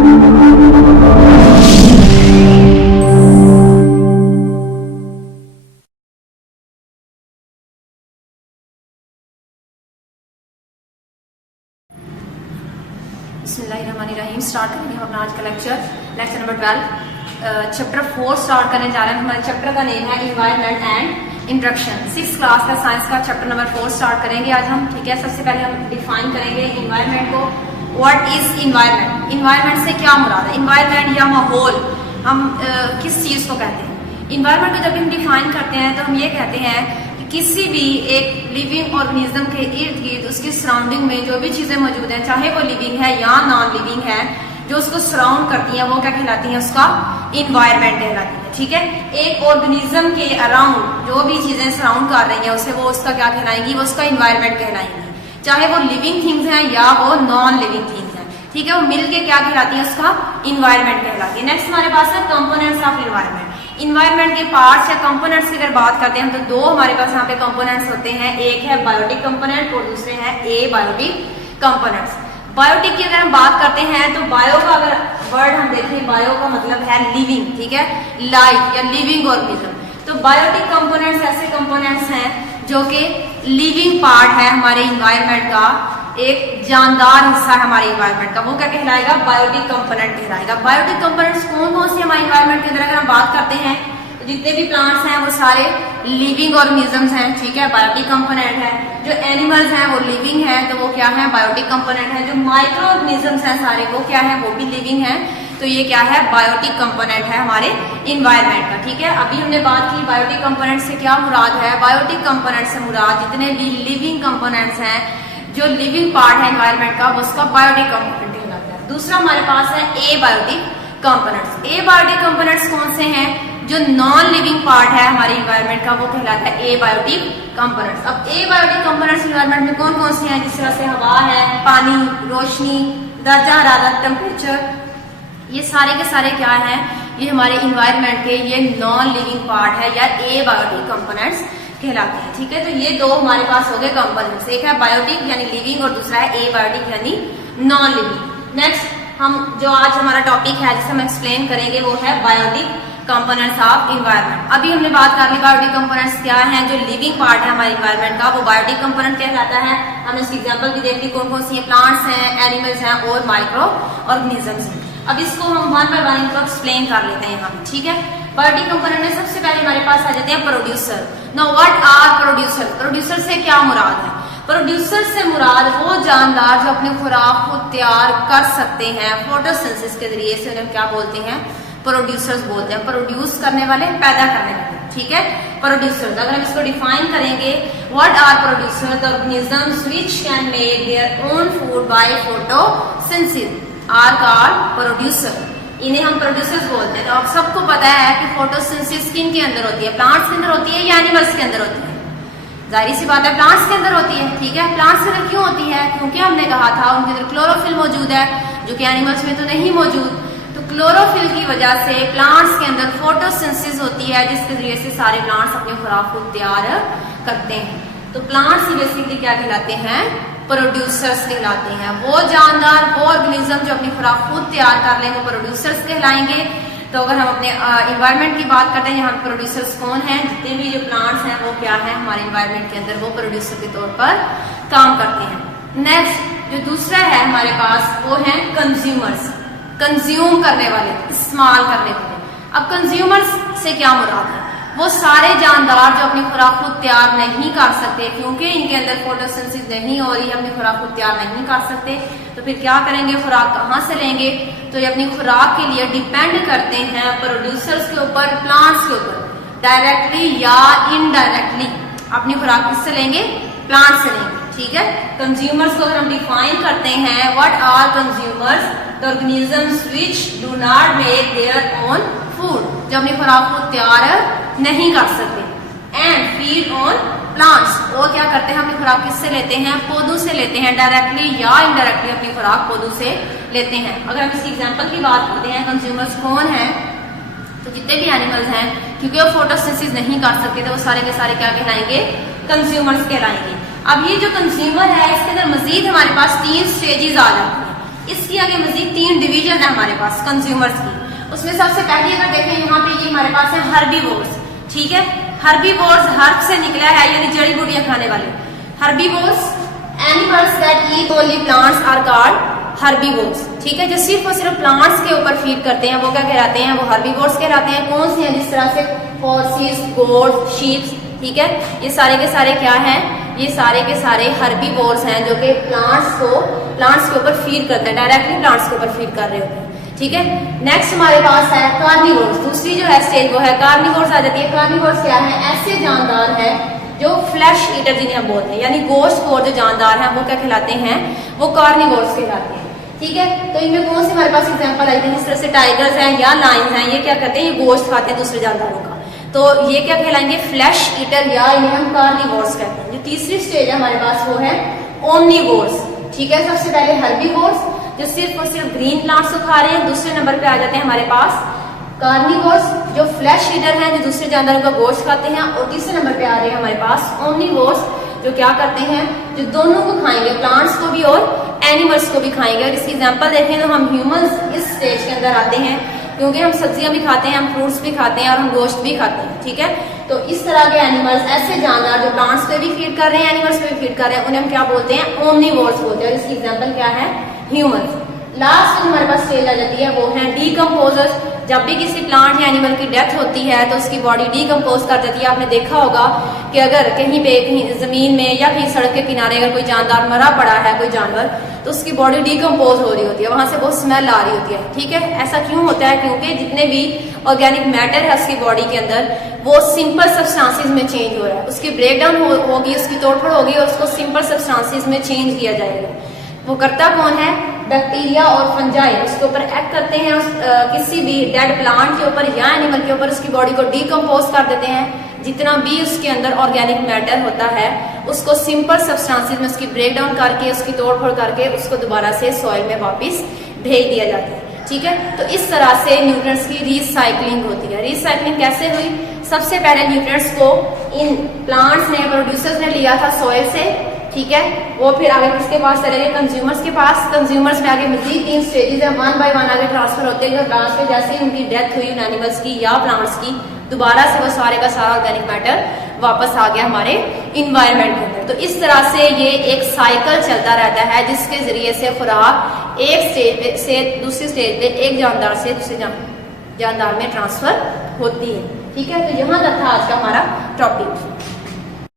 बिस्मिल्लाहिर्रहमानिर्रहीम। स्टार्ट करेंगे हम अपना आज का लेक्चर नंबर 12 चैप्टर 4 स्टार्ट करने जा रहे हैं। हमारे चैप्टर का नेम है environment and introduction. 6th class का साइंस का चैप्टर नंबर 4 स्टार्ट करेंगे आज हम। ठीक है, सबसे पहले हम डिफाइन करेंगे इन्वायरमेंट को। What is environment? इन्वायरमेंट से क्या मुराद है? इन्वायरमेंट या माहौल हम किस चीज को कहते हैं? इन्वायरमेंट को जब हम डिफाइन करते हैं तो हम ये कहते हैं कि किसी भी एक लिविंग ऑर्गेनिज्म के इर्द गिर्द उसकी सराउंडिंग में जो भी चीजें मौजूद हैं, चाहे वो लिविंग है या नॉन लिविंग है, जो उसको सराउंड करती हैं वो क्या कहलाती हैं? उसका इन्वायरमेंट कहलाती है। ठीक है, एक ऑर्गेनिज्म के अराउंड जो भी चीजें सराउंड कर रही हैं उसे वो उसका क्या कहलाएंगी? वो उसका इन्वायरमेंट कहलाएंगी, चाहे वो लिविंग थिंग्स हैं या वो नॉन लिविंग थिंग्स हैं। ठीक है, वो मिलके क्या कहलाती है? उसका इन्वायरमेंट कहलाती है। नेक्स्ट हमारे पास है कंपोनेंट्स ऑफ इन्वायरमेंट। इन्वायरमेंट के पार्ट्स या कंपोनेंट्स की अगर बात करते हैं तो दो हमारे पास यहाँ पे कंपोनेंट्स होते हैं। एक है बायोटिक कंपोनेंट और दूसरे हैं एबायोटिक कंपोनेंट्स। बायोटिक की अगर हम बात करते हैं तो बायो का अगर वर्ड हम देखें, बायो का मतलब है लिविंग। ठीक है, लाइफ या लिविंग ऑर्गेनिज्म। तो बायोटिक कंपोनेंट्स ऐसे कंपोनेंट्स हैं जो कि लिविंग पार्ट है हमारे इन्वायरमेंट का, एक जानदार हिस्सा है हमारे इन्वायरमेंट का, वो क्या कहलाएगा? बायोटिक कंपोनेंट कहलाएगा। बायोटिक कंपोनेंट्स कौन कौन से हमारे इन्वायरमेंट के अंदर अगर हम बात करते हैं तो जितने भी प्लांट्स हैं वो सारे लिविंग ऑर्गेनिजम्स हैं। ठीक है, बायोटिक कंपोनेंट है। जो एनिमल्स हैं वो लिविंग है, तो वो क्या है? बायोटिक कंपोनेंट है। जो माइक्रो ऑर्गेनिजम्स हैं सारे वो क्या है? वो भी लिविंग है, तो ये क्या है? बायोटिक कंपोनेंट है हमारे इन्वायरमेंट का। ठीक है, अभी हमने बात की बायोटिक कंपोनेंट से क्या मुराद है। बायोटिक कंपोनेंट से मुराद जितने भी लिविंग कंपोनेंट्स हैं, जो लिविंग पार्ट है एनवायरमेंट का, वो उसका बायोटिक कंपोनेंट कहलाता है। दूसरा हमारे पास है एबायोटिक कंपोनेंट्स। एबायोटिक कंपोनेंट्स कौन से हैं? जो नॉन लिविंग पार्ट है हमारे इन्वायरमेंट का, वो कहलाता है एबायोटिक कंपोनेंट्स। अब एबायोटिक कंपोनेंट्स इन्वायरमेंट में कौन कौन से हैं? जिस तरह से हवा है, पानी, रोशनी, दर्जा हरारत, टेम्परेचर, ये सारे के सारे क्या है? ये हमारे इन्वायरमेंट के ये नॉन लिविंग पार्ट है या एबायोटिक कंपोनेंट्स कहलाते हैं। ठीक है, तो ये दो हमारे पास हो गए कंपोनेंट्स। एक है बायोटिक यानी लिविंग और दूसरा है एबायोटिक यानी नॉन लिविंग। नेक्स्ट हम जो आज हमारा टॉपिक है जिसे हम एक्सप्लेन करेंगे वो है बायोटिक कंपोनेंट्स ऑफ इन्वायरमेंट। अभी हमने बात कर ली बायोटिक कंपोनेंट्स क्या है। जो लिविंग पार्ट है हमारे इन्वायरमेंट का वो बायोटिक कंपोनेंट कहलाता है। हमने इसकी एग्जांपल भी देख ली कौन कौन सी है। प्लांट्स हैं, एनिमल्स हैं और माइक्रो ऑर्गेनिजम्स हैं। अब इसको हम वन बाय वन इनको एक्सप्लेन कर लेते हैं यहाँ पे। ठीक है, बायोटिक कंपोनेंट में सबसे पहले हमारे पास आ जाते हैं producer. Now what are producer? Producer से क्या मुराद है? प्रोड्यूसर से मुराद वो जानदार जो अपने खुराक को तैयार कर सकते हैं फोटोसिंथेसिस के जरिए से, उन्हें क्या बोलते हैं? प्रोड्यूसर्स बोलते हैं। प्रोड्यूस करने वाले, पैदा करने वाले। ठीक है, प्रोड्यूसर्स। अगर हम इसको डिफाइन करेंगे, what are producer? The organisms which can make their own food by photosynthesis are called producer. इन्हें हम प्रोड्यूसर्स बोलते हैं। तो आप सबको पता है कि फोटोसिंथेसिस किन के अंदर होती है? प्लांट्स के अंदर होती है या एनिमल्स के अंदर होती है? जाहिर सी बात है प्लांट्स के अंदर होती है। ठीक है, प्लांट्स के अंदर क्यों होती है? क्योंकि हमने कहा था उनके अंदर क्लोरोफिल मौजूद है जो कि एनिमल्स में तो नहीं मौजूद। तो क्लोरोफिल की वजह से प्लांट्स के अंदर फोटोसिंथेसिस होती है जिसके जरिए से सारे प्लांट्स अपने खुराक को तैयार करते हैं। तो प्लांट्स ही बेसिकली क्या कहलाते हैं? प्रोड्यूसर्स कहलाते हैं। वो जानदार, वो ऑर्गेनिज्म जो अपनी खुराक खुद तैयार कर लें वो प्रोड्यूसर्स कहलाएंगे। तो अगर हम अपने इन्वायरमेंट की बात करते हैं, यहाँ प्रोड्यूसर्स कौन है? जितने भी जो प्लांट्स हैं वो क्या है हमारे इन्वायरमेंट के अंदर? वो प्रोड्यूसर के तौर पर काम करते हैं। नेक्स्ट जो दूसरा है हमारे पास वो है कंज्यूमर्स। कंज्यूम करने वाले, इस्तेमाल करने वाले। अब कंज्यूमर्स से क्या मुराद है? वो सारे जानदार जो अपनी खुराक को तैयार नहीं कर सकते क्योंकि इनके अंदर फोटोसिंथेसिस नहीं हो रही है, अपनी खुराक को तैयार नहीं कर सकते, तो फिर क्या करेंगे? खुराक कहाँ से लेंगे? तो ये अपनी खुराक के लिए डिपेंड करते हैं प्रोड्यूसर्स के ऊपर, प्लांट्स के ऊपर, डायरेक्टली या इनडायरेक्टली। अपनी खुराक किससे लेंगे? प्लांट से लेंगे। ठीक है, कंज्यूमर्स को अगर हम डिफाइन करते हैं, what are consumers? The organisms which do not make their own food, जो अपनी खुराक को तैयार नहीं कर सकते। एंड फीड ऑन प्लांट्स, वो क्या करते हैं? अपनी खुराक किससे लेते हैं? पौधों से लेते हैं, डायरेक्टली या इनडायरेक्टली अपनी खुराक पौधों से लेते हैं। अगर हम इसकी एग्जांपल की बात करते हैं, कंज्यूमर्स कौन है? तो जितने भी एनिमल्स हैं, क्योंकि वो फोटोसिंथेसिस नहीं कर सकते तो वो सारे के सारे क्या कहलाएंगे? कंज्यूमर्स कहलाएंगे। अब ये जो कंज्यूमर है इसके अंदर मजीद हमारे पास 3 स्टेजेस आ जाती हैं। इसकी आगे मजीद 3 डिवीजन है हमारे पास कंज्यूमर्स की। उसमें सबसे पहले अगर देखें यहाँ पे ये हमारे पास है हर्बीवोर्स, ठीक है। हर्बीवोर्स हर्ब से निकला है यानी जड़ी बूटियां खाने वाले। Herbivores animals that eat only plants are called herbivores, ठीक है। जो सिर्फ और सिर्फ प्लांट्स के ऊपर फीड करते हैं वो क्या कहलाते हैं, वो हर्बीवोर्स कहलाते हैं। कौन से हैं, जिस तरह से हॉर्सेस, गोट्स, शीप, ठीक है। ये सारे के सारे क्या हैं, ये सारे के सारे हर्बीवोर्स हैं जो कि प्लांट्स के ऊपर फीड करते हैं, डायरेक्टली प्लांट्स के ऊपर फीड कर रहे होते हैं, ठीक है। नेक्स्ट हमारे पास है कार्निवोर्स। दूसरी जो है स्टेज वो है कार्निवोर्स आ जाती है। कार्निवोर्स क्या है, ऐसे जानदार है जो फ्लैश ईटर जिन्हें हम बोलते हैं, यानी गोश्त खोर जो जानदार हैं वो क्या कहलाते हैं, वो कार्निवोर्स कहलाते हैं, ठीक है। तो इनमें कौन से हमारे पास एग्जांपल आते हैं, जिस तरह से टाइगर्स हैं या लायंस हैं, ये क्या करते हैं, ये गोश्त खाते हैं दूसरे जानदारों का, तो ये क्या कहलाएंगे, फ्लैश ईटर या इन्हें हम कार्निवोर्स कहते हैं। जो तीसरी स्टेज है हमारे पास वो है ओमनीवोर्स, ठीक है। सबसे पहले हर्बीवोर्स जो सिर्फ और सिर्फ ग्रीन प्लांट्स को खा रहे हैं। दूसरे नंबर पे आ जाते हैं हमारे पास कार्निवोर्स जो फ्लैश ईटर हैं, जो दूसरे जानवरों का गोश्त खाते हैं। और तीसरे नंबर पे आ रहे हैं हमारे पास ओमनीवोर्स जो क्या करते हैं, जो दोनों को खाएंगे, प्लांट्स को भी और एनिमल्स को भी खाएंगे। और इसकी एग्जांपल देखें तो हम ह्यूमंस इस स्टेज के अंदर आते हैं, क्योंकि हम सब्जियां भी खाते हैं, हम फ्रूट्स भी खाते हैं और हम गोश्त भी खाते हैं, ठीक है। तो इस तरह के एनिमल्स, ऐसे जानवर जो प्लांट्स पे भी फीड कर रहे हैं, एनिमल्स पे भी फीड कर रहे हैं, उन्हें हम क्या बोलते हैं, ओमनीवोर्स बोलते हैं। और इसकी एग्जांपल क्या है, ह्यूमंस। लास्ट हमारे पास स्टेज आ जाती है वो है डीकम्पोजर्स। जब भी किसी प्लांट या एनिमल की डेथ होती है तो उसकी बॉडी डीकम्पोज कर देती है। आपने देखा होगा कि अगर कहीं पे कहीं जमीन में या कहीं सड़क के किनारे अगर कोई जानदार मरा पड़ा है, कोई जानवर, तो उसकी बॉडी डीकम्पोज हो रही होती है, वहां से बहुत स्मेल आ रही होती है, ठीक है। ऐसा क्यों होता है, क्योंकि जितने भी ऑर्गेनिक मैटर है उसकी बॉडी के अंदर वो सिंपल सब्सटेंसेस में चेंज हो रहा है, उसकी ब्रेकडाउन होगी, उसकी तोड़फोड़ होगी और उसको सिंपल सब्सटेंसेस में चेंज किया जाएगा। वो करता कौन है, बैक्टीरिया और फंजाई उसके ऊपर एक्ट करते हैं, किसी भी डेड प्लांट के ऊपर या एनिमल के ऊपर उसकी बॉडी को डीकम्पोज कर देते हैं। जितना भी उसके अंदर ऑर्गेनिक मैटर होता है उसको सिंपल सब्सटेंसेस में उसकी ब्रेकडाउन करके, उसकी तोड़फोड़ करके उसको दोबारा से सॉइल में वापस भेज दिया जाता है, ठीक है। तो इस तरह से न्यूट्रिएंट्स की रिसाइकलिंग होती है। रिसाइकलिंग कैसे हुई, सबसे पहले न्यूट्रिएंट्स को इन प्लांट्स ने, प्रोड्यूसर्स ने लिया था सॉइल से, ठीक है। वो फिर आगे किसके पास चले गए, कंज्यूमर्स के पास। कंज्यूमर्स में आगे मजीद 3 स्टेजेस है, 1 बाय 1 आगे ट्रांसफर होते हैं। लास्ट में जैसे ही उनकी डेथ हुई उन एनिमल्स की या प्लांट्स की, दोबारा से वो सारे का सारा ऑर्गेनिक मैटर वापस आ गया हमारे इन्वायरमेंट के अंदर। तो इस तरह से ये एक साइकिल चलता रहता है जिसके जरिए से खुराक एक स्टेज से दूसरी स्टेज पे, एक जानदार से दूसरे जानदार में ट्रांसफर होती है, ठीक है। तो यहाँ तक था आज का हमारा टॉपिक।